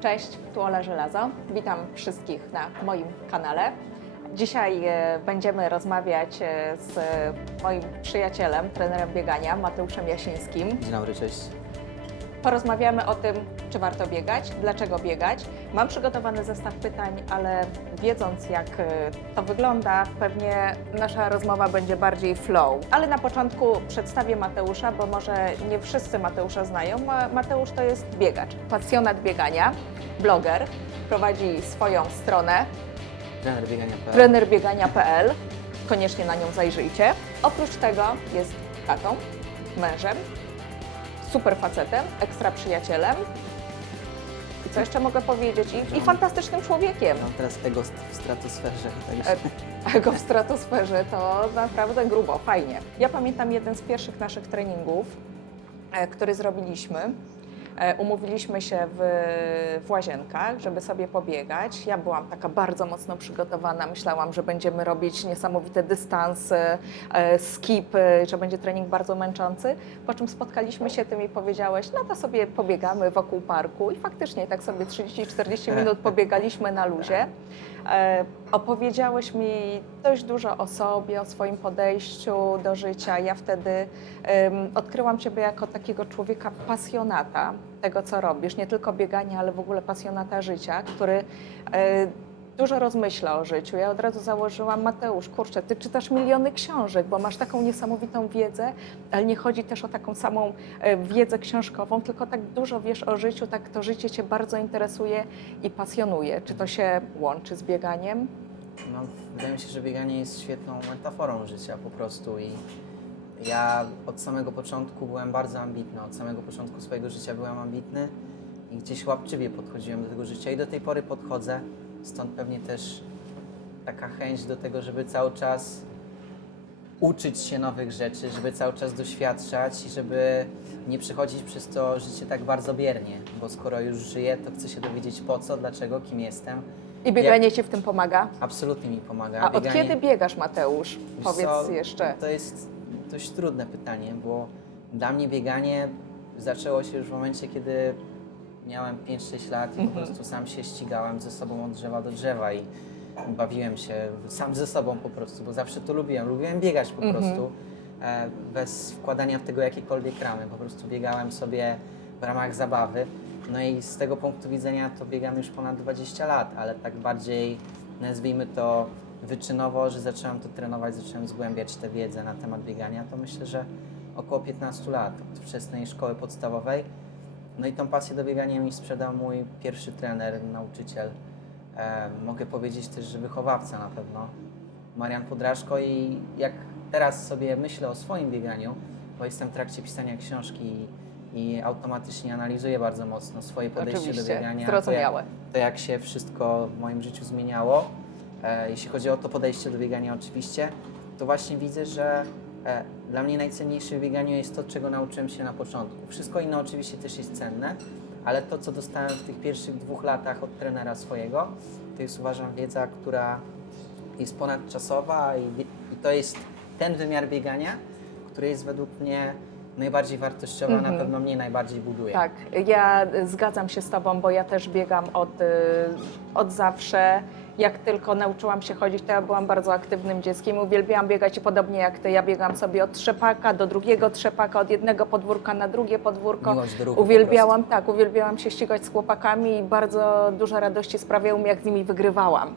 Cześć, tu Ola Żelazo. Witam wszystkich na moim kanale. Dzisiaj e, będziemy rozmawiać e, z moim przyjacielem, trenerem biegania, Mateuszem Jasińskim. Dzień dobry, cześć. Porozmawiamy o tym, czy warto biegać, dlaczego biegać. Mam przygotowany zestaw pytań, ale wiedząc jak e, to wygląda, pewnie nasza rozmowa będzie bardziej flow. Ale na początku przedstawię Mateusza, bo może nie wszyscy Mateusza znają. Ma- Mateusz to jest biegacz, pasjonat biegania, bloger, prowadzi swoją stronę Trener biegania.pl. trenerbiegania.pl. Koniecznie na nią zajrzyjcie. Oprócz tego jest tatą, mężem, super facetem, ekstra przyjacielem. I co jeszcze mogę powiedzieć? I, i fantastycznym człowiekiem. Mam teraz ego w stratosferze. Także E, Jego w stratosferze to naprawdę grubo, fajnie. Ja pamiętam jeden z pierwszych naszych treningów, e, który zrobiliśmy. E, Umówiliśmy się w, w łazienkach, żeby sobie pobiegać. Ja byłam taka bardzo mocno przygotowana. Myślałam, że będziemy robić niesamowite dystanse, e, skip, e, że będzie trening bardzo męczący. Po czym spotkaliśmy się, ty mi powiedziałeś, no to sobie pobiegamy wokół parku. I faktycznie tak sobie 30-40 minut pobiegaliśmy na luzie. E, Opowiedziałeś mi dość dużo o sobie, o swoim podejściu do życia. Ja wtedy odkryłam Ciebie jako takiego człowieka pasjonata tego, co robisz. Nie tylko biegania, ale w ogóle pasjonata życia, który e, dużo rozmyśla o życiu. Ja od razu założyłam, Mateusz, kurczę, Ty czytasz miliony książek, bo masz taką niesamowitą wiedzę, ale nie chodzi też o taką samą e, wiedzę książkową, tylko tak dużo wiesz o życiu, tak to życie Cię bardzo interesuje i pasjonuje. Czy to się łączy z bieganiem? no, wydaje mi się, że bieganie jest świetną metaforą życia po prostu i ja od samego początku byłem bardzo ambitny. Od samego początku swojego życia byłem ambitny i gdzieś łapczywie podchodziłem do tego życia i do tej pory podchodzę. Stąd pewnie też taka chęć do tego, żeby cały czas uczyć się nowych rzeczy, żeby cały czas doświadczać i żeby nie przechodzić przez to życie tak bardzo biernie, bo skoro już żyję, to chcę się dowiedzieć po co, dlaczego, kim jestem. I bieganie Ci w tym pomaga? Absolutnie mi pomaga. A od Bieganie- kiedy biegasz, Mateusz? Wiesz Powiedz co, jeszcze. To jest dość trudne pytanie, bo dla mnie bieganie zaczęło się już w momencie, kiedy miałem 5-6 lat i Mhm. po prostu sam się ścigałem ze sobą od drzewa do drzewa i bawiłem się sam ze sobą po prostu, bo zawsze to lubiłem. Lubiłem biegać po Mhm. prostu e, bez wkładania w tego jakiejkolwiek ramy. Po prostu biegałem sobie w ramach zabawy. No i z tego punktu widzenia to biegam już ponad 20 lat, ale tak bardziej nazwijmy to wyczynowo, że zacząłem to trenować, zacząłem zgłębiać tę wiedzę na temat biegania, to myślę, że około 15 lat od wczesnej szkoły podstawowej. No i tą pasję do biegania mi sprzedał mój pierwszy trener, nauczyciel. E, mogę powiedzieć też, że wychowawca na pewno, Marian Podrażko i jak teraz sobie myślę o swoim bieganiu, bo jestem w trakcie pisania książki i, automatycznie analizuję bardzo mocno swoje podejście do Oczywiście, biegania. zrozumiałe. To jak, to jak się wszystko w moim życiu zmieniało. E, jeśli chodzi o to podejście do biegania oczywiście, to właśnie widzę, że dla mnie najcenniejsze w bieganiu jest to, czego nauczyłem się na początku. Wszystko inne oczywiście też jest cenne, ale to, co dostałem w tych pierwszych dwóch latach od trenera swojego, to jest uważam wiedza, która jest ponadczasowa i, i to jest ten wymiar biegania, który jest według mnie najbardziej wartościowy, a na pewno mnie najbardziej buduje. Tak, ja zgadzam się z Tobą, bo ja też biegam od, y, od zawsze. Jak tylko nauczyłam się chodzić, to ja byłam bardzo aktywnym dzieckiem. Uwielbiałam biegać i podobnie jak Ty. Ja biegam sobie od trzepaka do drugiego trzepaka, od jednego podwórka na drugie podwórko. Miłość do ruchu po Uwielbiałam, tak, uwielbiałam się ścigać z chłopakami i bardzo dużo radości sprawiało mi, jak z nimi wygrywałam.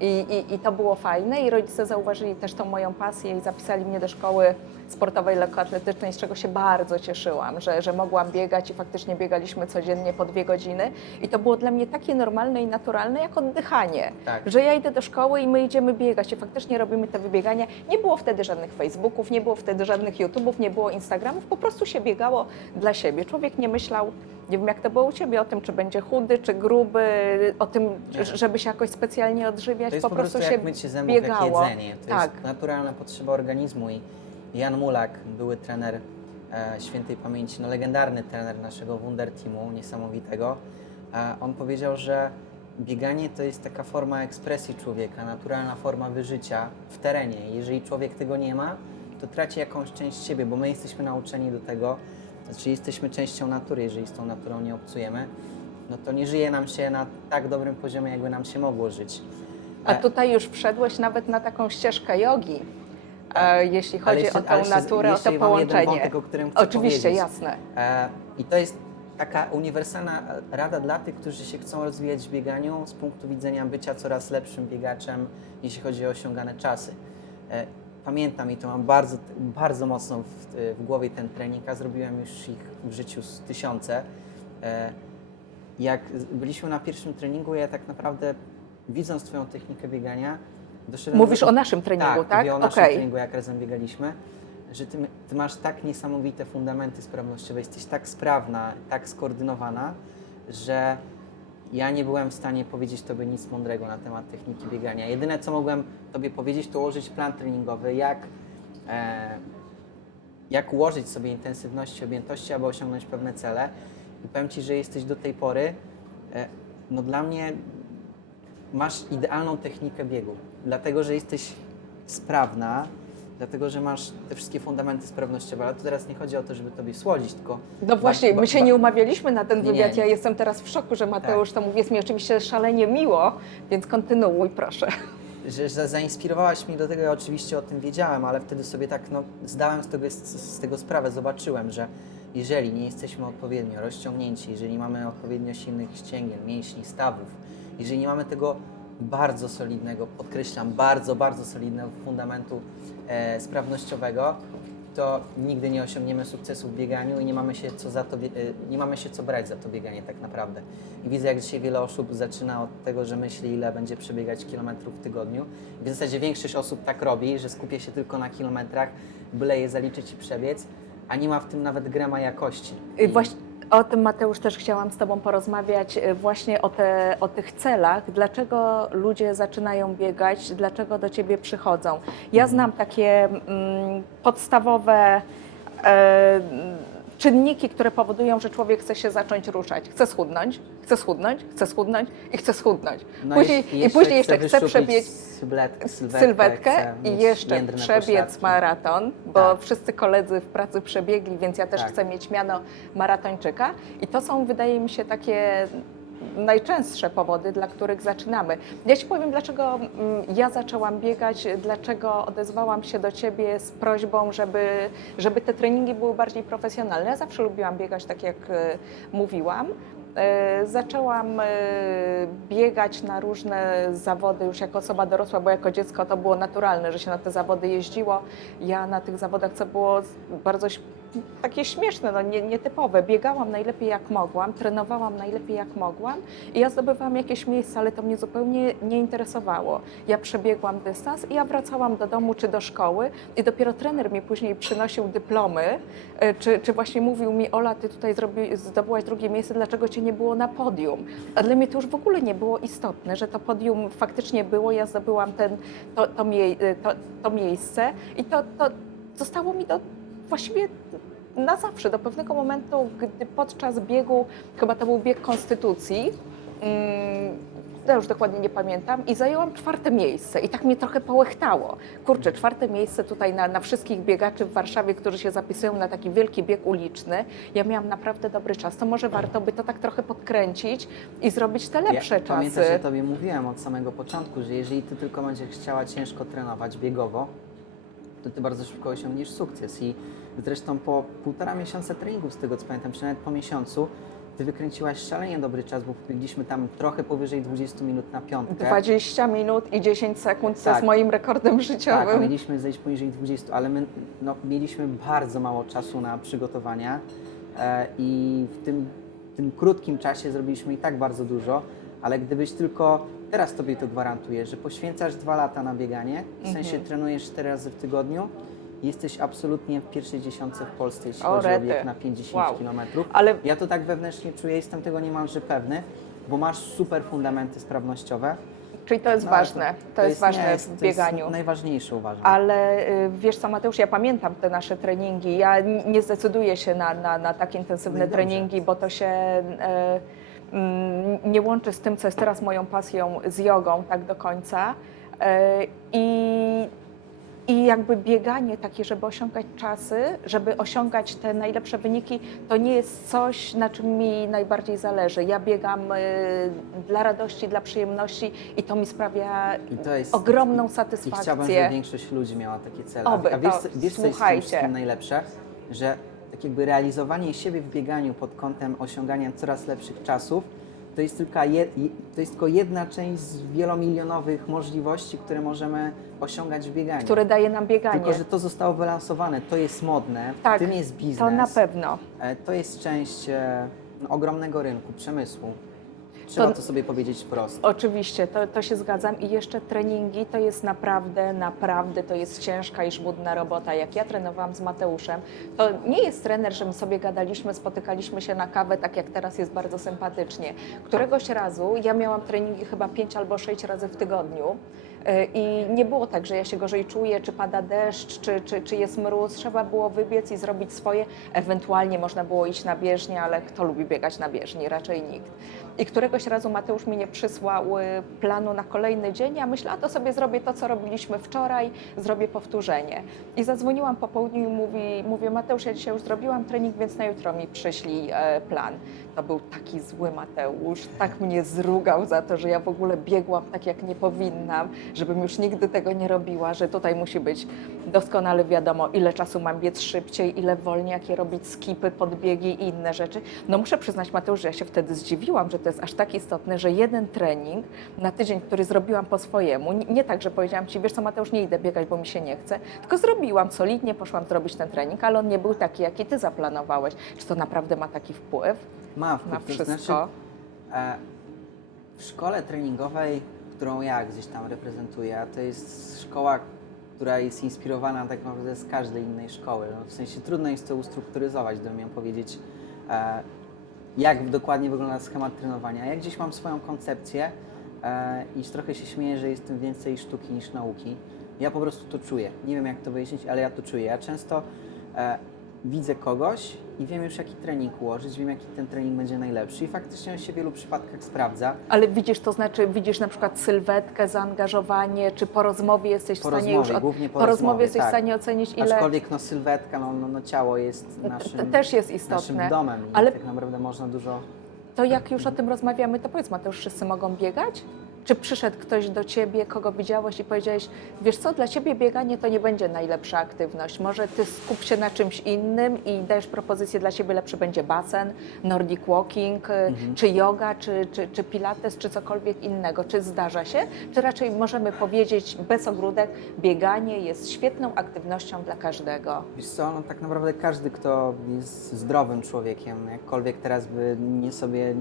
I, i, I to było fajne i rodzice zauważyli też tą moją pasję i zapisali mnie do szkoły sportowej lekkoatletycznej, z czego się bardzo cieszyłam, że, że mogłam biegać i faktycznie biegaliśmy codziennie po dwie godziny. I to było dla mnie takie normalne i naturalne jak oddychanie, Tak. że ja idę do szkoły i my idziemy biegać i faktycznie robimy te wybiegania. Nie było wtedy żadnych Facebooków, nie było wtedy żadnych YouTube'ów, nie było Instagramów, po prostu się biegało dla siebie. Człowiek nie myślał, nie wiem jak to było u Ciebie, o tym, czy będzie chudy, czy gruby, o tym, Nie. żeby się jakoś specjalnie odżywiać, To jest po prostu, się jak mycie zębów, biegało. jak jedzenie. To tak. jest naturalna potrzeba organizmu i Jan Mulak, były trener e, świętej pamięci, no legendarny trener naszego Wunder Teamu, niesamowitego, e, on powiedział, że bieganie to jest taka forma ekspresji człowieka, naturalna forma wyżycia w terenie. Jeżeli człowiek tego nie ma, to traci jakąś część siebie, bo my jesteśmy nauczeni do tego, znaczy jesteśmy częścią natury, jeżeli z tą naturą nie obcujemy. no to nie żyje nam się na tak dobrym poziomie, jakby nam się mogło żyć. A E, tutaj już wszedłeś nawet na taką ścieżkę jogi, jeśli Tak. ale chodzi jeszcze- o tę naturę, o to połączenie. wątek, o Oczywiście, powiedzieć. jasne. E, I to jest taka uniwersalna rada dla tych, którzy się chcą rozwijać w bieganiu z punktu widzenia bycia coraz lepszym biegaczem, jeśli chodzi o osiągane czasy. E, Pamiętam i to mam bardzo, bardzo mocno w, w głowie ten trening, a zrobiłem już ich w życiu z tysiące. E, Jak byliśmy na pierwszym treningu, ja tak naprawdę widząc Twoją technikę biegania, Mówisz o naszym treningu, tak? Tak, mówię o naszym Okej. treningu, jak razem biegaliśmy, że ty, ty masz tak niesamowite fundamenty sprawnościowe, jesteś tak sprawna, tak skoordynowana, że ja nie byłem w stanie powiedzieć Tobie nic mądrego na temat techniki biegania. Jedyne, co mogłem Tobie powiedzieć, to ułożyć plan treningowy, jak, e, jak ułożyć sobie intensywności, objętości, aby osiągnąć pewne cele. I powiem Ci, że jesteś do tej pory, e, no dla mnie masz idealną technikę biegu, dlatego że jesteś sprawna, dlatego że masz te wszystkie fundamenty sprawnościowe, ale tu teraz nie chodzi o to, żeby tobie słodzić, tylko... No właśnie, my się nie umawialiśmy na ten wywiad. nie. Ja jestem teraz w szoku, że Mateusz to mówi. Jest mi oczywiście szalenie miło, więc kontynuuj, proszę. że, że zainspirowałaś mnie do tego, ja oczywiście o tym wiedziałem, ale wtedy sobie tak no, zdałem z tego, z, z tego sprawę, zobaczyłem, że jeżeli nie jesteśmy odpowiednio rozciągnięci, jeżeli mamy odpowiednio silnych ścięgien, mięśni, stawów, jeżeli nie mamy tego bardzo solidnego, podkreślam, bardzo, bardzo solidnego fundamentu e, sprawnościowego, to nigdy nie osiągniemy sukcesu w bieganiu i nie mamy się co za to, e, nie mamy się co brać za to bieganie tak naprawdę. I widzę, jak dzisiaj wiele osób zaczyna od tego, że myśli, ile będzie przebiegać kilometrów w tygodniu. I w zasadzie większość osób tak robi, że skupia się tylko na kilometrach, byle je zaliczyć i przebiec, a nie ma w tym nawet grama jakości. Właśnie o tym, Mateusz, też chciałam z Tobą porozmawiać, y, właśnie o, te, o tych celach. Dlaczego ludzie zaczynają biegać, dlaczego do Ciebie przychodzą? Ja znam takie mm, podstawowe e, czynniki, które powodują, że człowiek chce się zacząć ruszać. Chce schudnąć, chce schudnąć, chce schudnąć i chce schudnąć. No później, i I później jeszcze chce przebiec sylwetkę, sylwetkę, i jeszcze przebiec pośladki. maraton, bo Tak. wszyscy koledzy w pracy przebiegli, więc ja też Tak. chcę mieć miano maratończyka. I to są, wydaje mi się, takie najczęstsze powody, dla których zaczynamy. Ja Ci powiem, dlaczego mm, ja zaczęłam biegać, dlaczego odezwałam się do Ciebie z prośbą, żeby, żeby te treningi były bardziej profesjonalne. Ja zawsze lubiłam biegać, tak jak e, mówiłam. E, Zaczęłam e, biegać na różne zawody już jako osoba dorosła, bo jako dziecko to było naturalne, że się na te zawody jeździło. Ja na tych zawodach, co było bardzo takie śmieszne, no, nie, nietypowe, biegałam najlepiej jak mogłam, trenowałam najlepiej jak mogłam i ja zdobywałam jakieś miejsca, ale to mnie zupełnie nie interesowało. Ja przebiegłam dystans i ja wracałam do domu czy do szkoły i dopiero trener mi później przynosił dyplomy, e, czy, czy właśnie mówił mi, Ola, ty tutaj zrobi, zdobyłaś drugie miejsce, dlaczego cię nie było na podium? A dla mnie to już w ogóle nie było istotne, że to podium faktycznie było, ja zdobyłam ten, to, to, mie, to, to miejsce i to, to zostało mi do właściwie na zawsze, do pewnego momentu, gdy podczas biegu, chyba to był bieg Konstytucji, mm, ja już dokładnie nie pamiętam, i zajęłam czwarte miejsce. I tak mnie trochę połechtało. Kurczę, czwarte miejsce tutaj na, na wszystkich biegaczy w Warszawie, którzy się zapisują na taki wielki bieg uliczny. Ja miałam naprawdę dobry czas. To może warto by to tak trochę podkręcić i zrobić te lepsze ja, czasy. Pamiętasz, ja Tobie mówiłem od samego początku, że jeżeli Ty tylko będziesz chciała ciężko trenować biegowo, to Ty bardzo szybko osiągniesz sukces. I zresztą po półtora miesiąca treningów, z tego co pamiętam, czy nawet po miesiącu, Ty wykręciłaś szalenie dobry czas, bo biegliśmy tam trochę powyżej 20 minut na piątkę. 20 minut i 10 sekund to Tak. jest moim rekordem życiowym. Tak, mieliśmy zejść poniżej 20, ale my no, mieliśmy bardzo mało czasu na przygotowania e, i w tym, tym krótkim czasie zrobiliśmy i tak bardzo dużo, ale gdybyś tylko, teraz Tobie to gwarantuję, że poświęcasz dwa lata na bieganie, w sensie Mhm. trenujesz cztery razy w tygodniu, jesteś absolutnie w pierwszej dziesiątce w Polsce, jeśli O, chodzi o rety. bieg na 50 Wow. km. Ale Ja to tak wewnętrznie czuję, jestem tego niemalże pewny, bo masz super fundamenty sprawnościowe. Czyli to jest No, ważne. To, jest, ważne nie, w to jest bieganiu. najważniejsze uważam. Ale y, wiesz co, Mateusz, ja pamiętam te nasze treningi. Ja nie zdecyduję się na, na, na tak intensywne No treningi, bo to się e, mm, nie łączy z tym, co jest teraz moją pasją z jogą tak do końca. E, I, I jakby bieganie takie, żeby osiągać czasy, żeby osiągać te najlepsze wyniki, to nie jest coś, na czym mi najbardziej zależy. Ja biegam y, dla radości, dla przyjemności i to mi sprawia I to jest ogromną I chciałbym, żeby satysfakcję. większość ludzi miała takie cele. Oby, A wiesz, to co- wiesz co jest w tym słuchajcie. wszystkim najlepsze? Że tak jakby realizowanie siebie w bieganiu pod kątem osiągania coraz lepszych czasów, to jest, tylko je, to jest tylko jedna część z wielomilionowych możliwości, które możemy osiągać w bieganiu. które daje nam bieganie. Tylko, że to zostało wylansowane, to jest modne, w Tak, tym jest biznes. to na pewno. E, To jest część e, no, ogromnego rynku, przemysłu. Trzeba To- to sobie powiedzieć wprost. Oczywiście, to, to się zgadzam. I jeszcze treningi to jest naprawdę, naprawdę to jest ciężka i żmudna robota. Jak ja trenowałam z Mateuszem, to nie jest trener, że my sobie gadaliśmy, spotykaliśmy się na kawę, tak jak teraz jest bardzo sympatycznie. Któregoś razu ja miałam treningi chyba pięć albo sześć razy w tygodniu. Y, I nie było tak, że ja się gorzej czuję, czy pada deszcz, czy, czy, czy jest mróz. Trzeba było wybiec i zrobić swoje. Ewentualnie można było iść na bieżnię, ale kto lubi biegać na bieżni? Raczej nikt. I któregoś razu Mateusz mi nie przysłał y, planu na kolejny dzień. Ja myślę, a to sobie zrobię to, co robiliśmy wczoraj, zrobię powtórzenie. I zadzwoniłam po południu i mówi, mówię, Mateusz, ja dzisiaj już zrobiłam trening, więc na jutro mi przyślij e, plan. To był taki zły Mateusz, tak mnie zrugał za to, że ja w ogóle biegłam tak, jak nie powinnam, żebym już nigdy tego nie robiła, że tutaj musi być doskonale wiadomo, ile czasu mam biec szybciej, ile wolniej, jakie robić skipy, podbiegi i inne rzeczy. No muszę przyznać, Mateusz, że ja się wtedy zdziwiłam, że to jest aż tak istotne, że jeden trening na tydzień, który zrobiłam po swojemu, nie, tak, że powiedziałam Ci, wiesz co Mateusz, nie idę biegać, bo mi się nie chce, tylko zrobiłam solidnie, poszłam zrobić ten trening, ale on nie był taki, jaki Ty zaplanowałeś. Czy to naprawdę ma taki wpływ Ma wpływ, na to wszystko? znaczy e, w szkole treningowej, którą ja gdzieś tam reprezentuję, a to jest szkoła, która jest inspirowana tak naprawdę z każdej innej szkoły. No, w sensie trudno jest to ustrukturyzować, gdybym miał powiedzieć, e, jak dokładnie wygląda schemat trenowania. Ja gdzieś mam swoją koncepcję e, i trochę się śmieję, że jest w tym więcej sztuki niż nauki. Ja po prostu to czuję. Nie wiem, jak to wyjaśnić, ale ja to czuję. Ja często e, widzę kogoś i wiem już, jaki trening ułożyć, wiem, jaki ten trening będzie najlepszy i faktycznie on się w wielu przypadkach sprawdza. Ale widzisz, to znaczy widzisz na przykład sylwetkę, zaangażowanie, czy po rozmowie jesteś Po w stanie rozmowie, już... głównie po rozmowie rozmowie, jesteś tak. w stanie ocenić, ile... Aczkolwiek no, sylwetka, no, no, no ciało jest naszym, też jest naszym istotne. domem i Ale- tak naprawdę można dużo... To jak już o tym rozmawiamy, to powiedz Mateusz, wszyscy mogą biegać? Czy przyszedł ktoś do ciebie, kogo widziałeś i powiedziałeś, wiesz co, dla ciebie bieganie to nie będzie najlepsza aktywność, może ty skup się na czymś innym i dajesz propozycję dla siebie, lepszy będzie basen, nordic walking, y, Mhm. czy yoga, czy, czy, czy pilates, czy cokolwiek innego. Czy zdarza się? Czy raczej możemy powiedzieć bez ogródek, bieganie jest świetną aktywnością dla każdego? Wiesz co, no tak naprawdę każdy, kto jest zdrowym człowiekiem, jakkolwiek teraz by nie sobie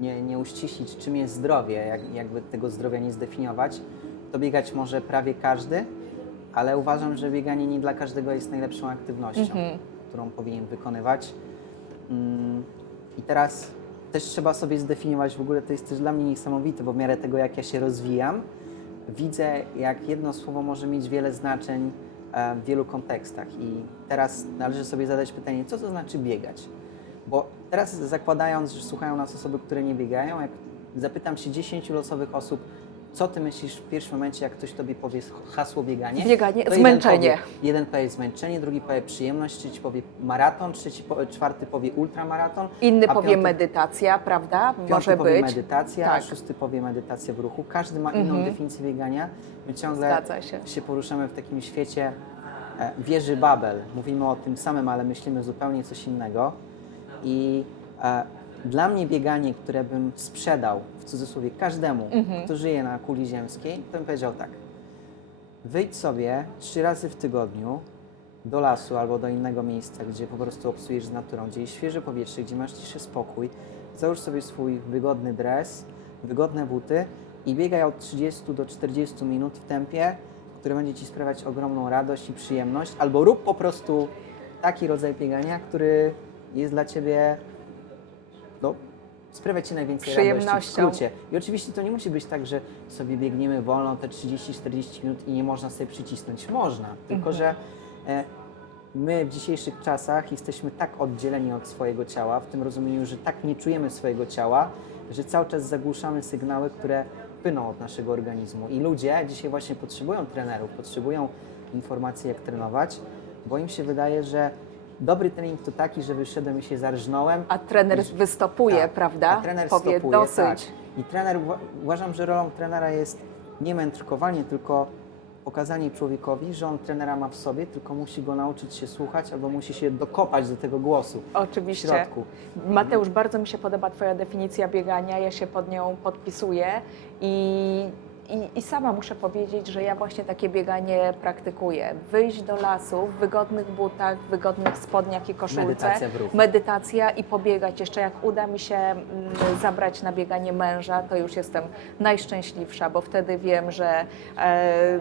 nie, nie uściślić, czym jest zdrowie, jak, jakby tego zdrowia nie zdefiniować, to biegać może prawie każdy, ale uważam, że bieganie nie dla każdego jest najlepszą aktywnością, Mhm. którą powinien wykonywać. Mm, I teraz też trzeba sobie zdefiniować, w ogóle to jest też dla mnie niesamowite, bo w miarę tego, jak ja się rozwijam, widzę, jak jedno słowo może mieć wiele znaczeń w wielu kontekstach. I teraz należy sobie zadać pytanie, co to znaczy biegać? Bo teraz zakładając, że słuchają nas osoby, które nie biegają, jak zapytam się 10 losowych osób, co ty myślisz w pierwszym momencie, jak ktoś tobie powie hasło bieganie? Bieganie, to zmęczenie. Jeden powie, jeden powie zmęczenie, drugi powie przyjemność, trzeci powie maraton, trzeci czwarty powie ultramaraton. Inny powie piąty- medytacja, prawda? Może powie być. medytacja, Tak. szósty powie medytacja w ruchu. Każdy ma inną Mhm. definicję biegania. My ciągle się. się poruszamy w takim świecie e, wieży Babel. Mówimy o tym samym, ale myślimy zupełnie coś innego. I e, dla mnie bieganie, które bym sprzedał w cudzysłowie każdemu, Mhm. kto żyje na kuli ziemskiej, to bym powiedział tak. Wyjdź sobie trzy razy w tygodniu do lasu albo do innego miejsca, gdzie po prostu obsujesz z naturą, gdzie jest świeże powietrze, gdzie masz ciszy, spokój. Załóż sobie swój wygodny dres, wygodne buty i biegaj od 30 do 40 minut w tempie, które będzie Ci sprawiać ogromną radość i przyjemność, albo rób po prostu taki rodzaj biegania, który jest dla Ciebie sprawia Ci najwięcej radości w Przyjemnością. skrócie. I oczywiście to nie musi być tak, że sobie biegniemy wolno te 30-40 minut i nie można sobie przycisnąć. Można, tylko że e, my w dzisiejszych czasach jesteśmy tak oddzieleni od swojego ciała, w tym rozumieniu, że tak nie czujemy swojego ciała, że cały czas zagłuszamy sygnały, które płyną od naszego organizmu. I ludzie dzisiaj właśnie potrzebują trenerów, potrzebują informacji, jak trenować, bo im się wydaje, że dobry trening to taki, że wyszedłem i się zarżnąłem. A trener I- wystopuje, tak, prawda? A trener Powie stopuje, dosyć. Tak. I trener, uwa- uważam, że rolą trenera jest nie mędrkowanie, tylko pokazanie człowiekowi, że on trenera ma w sobie, tylko musi go nauczyć się słuchać albo musi się dokopać do tego głosu w Oczywiście. środku. Mateusz, bardzo mi się podoba Twoja definicja biegania, ja się pod nią podpisuję i, i, i sama muszę powiedzieć, że ja właśnie takie bieganie praktykuję. Wyjść do lasu w wygodnych butach, w wygodnych spodniach i koszulce. Medytacja w ruchu. Medytacja i pobiegać. Jeszcze jak uda mi się mm, zabrać na bieganie męża, to już jestem najszczęśliwsza, bo wtedy wiem, że e,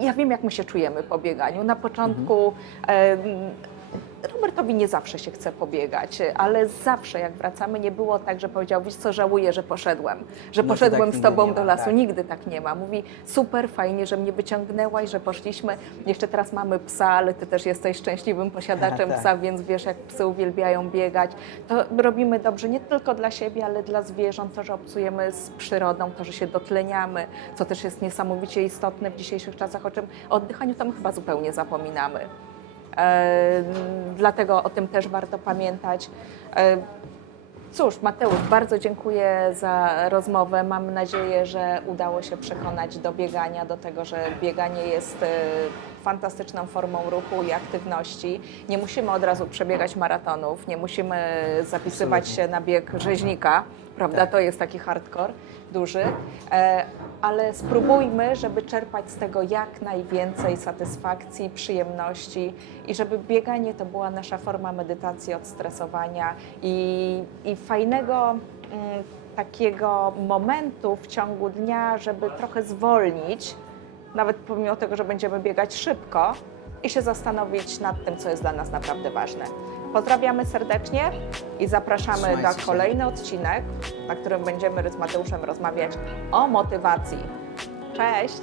ja wiem, jak my się czujemy po bieganiu. Na początku e, Robertowi nie zawsze się chce pobiegać, ale zawsze jak wracamy nie było tak, że powiedział, wiesz co, żałuję, że poszedłem, że No poszedłem tak z tobą do lasu. tak. Nigdy tak nie ma. Mówi, super, fajnie, że mnie wyciągnęłaś, że poszliśmy. Jeszcze teraz mamy psa, ale ty też jesteś szczęśliwym posiadaczem Tak. psa, więc wiesz, jak psy uwielbiają biegać. To robimy dobrze nie tylko dla siebie, ale dla zwierząt, to, że obcujemy z przyrodą, to, że się dotleniamy, co też jest niesamowicie istotne w dzisiejszych czasach, o czym o oddychaniu to my chyba zupełnie zapominamy. Dlatego o tym też warto pamiętać. Cóż, Mateusz, bardzo dziękuję za rozmowę. Mam nadzieję, że udało się przekonać do biegania, do tego, że bieganie jest e, fantastyczną formą ruchu i aktywności. Nie musimy od razu przebiegać maratonów, nie musimy zapisywać Absolutnie. się na bieg rzeźnika, prawda? Tak. To jest taki hardcore duży, e, ale spróbujmy, żeby czerpać z tego jak najwięcej satysfakcji, przyjemności i żeby bieganie to była nasza forma medytacji, odstresowania i, i fajnego mm, takiego momentu w ciągu dnia, żeby trochę zwolnić, nawet pomimo tego, że będziemy biegać szybko i się zastanowić nad tym, co jest dla nas naprawdę ważne. Pozdrawiamy serdecznie i zapraszamy Trzymajcie na się. kolejny odcinek, na którym będziemy z Mateuszem rozmawiać o motywacji. Cześć!